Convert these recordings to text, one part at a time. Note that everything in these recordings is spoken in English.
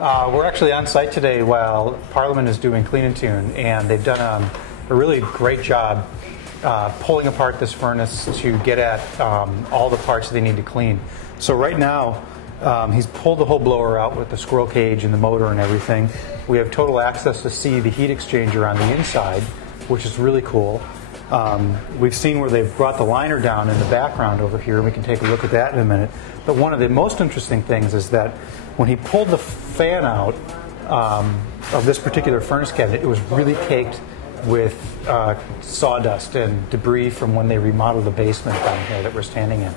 We're actually on site today while Parliament is doing Clean and Tune, and they've done a really great job pulling apart this furnace to get at all the parts they need to clean. So right now, he's pulled the whole blower out with the squirrel cage and the motor and everything. We have total access to see the heat exchanger on the inside, which is really cool. We've seen where they've brought the liner down in the background over here, and we can take a look at that in a minute. But one of the most interesting things is that when he pulled the fan out of this particular furnace cabinet, it was really caked with sawdust and debris from when they remodeled the basement down here that we're standing in.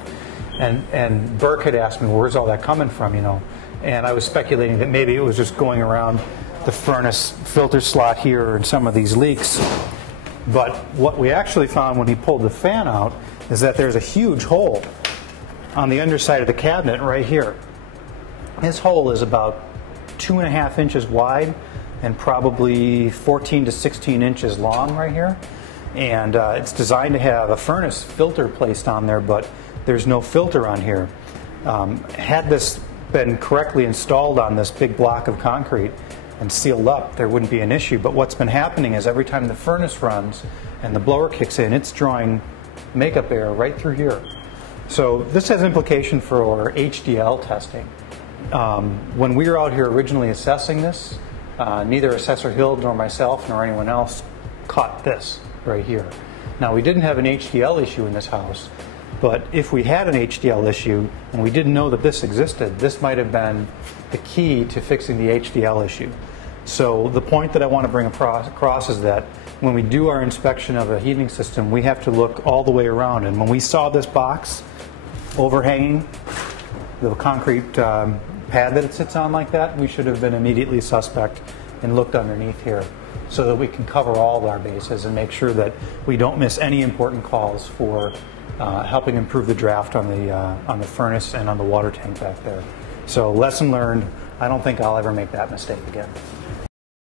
And Burke had asked me, well, where's all that coming from, you know? And I was speculating that maybe it was just going around the furnace filter slot here and some of these leaks. But what we actually found when he pulled the fan out is that there's a huge hole on the underside of the cabinet right here. This hole is about 2.5 inches wide and probably 14 to 16 inches long right here. And it's designed to have a furnace filter placed on there, but there's no filter on here. Had this been correctly installed on this big block of concrete and sealed up, there wouldn't be an issue. But what's been happening is every time the furnace runs and the blower kicks in, it's drawing makeup air right through here. So this has implication for our HDL testing. When we were out here originally assessing this, neither Assessor Hill nor myself nor anyone else caught this right here. Now, we didn't have an HDL issue in this house, but if we had an HDL issue and we didn't know that this existed, this might have been the key to fixing the HDL issue. So the point that I want to bring across is that when we do our inspection of a heating system, we have to look all the way around. And when we saw this box overhanging the concrete pad that it sits on like that, we should have been immediately suspect and looked underneath here so that we can cover all of our bases and make sure that we don't miss any important calls for helping improve the draft on the furnace and on the water tank back there. So lesson learned. I don't think I'll ever make that mistake again.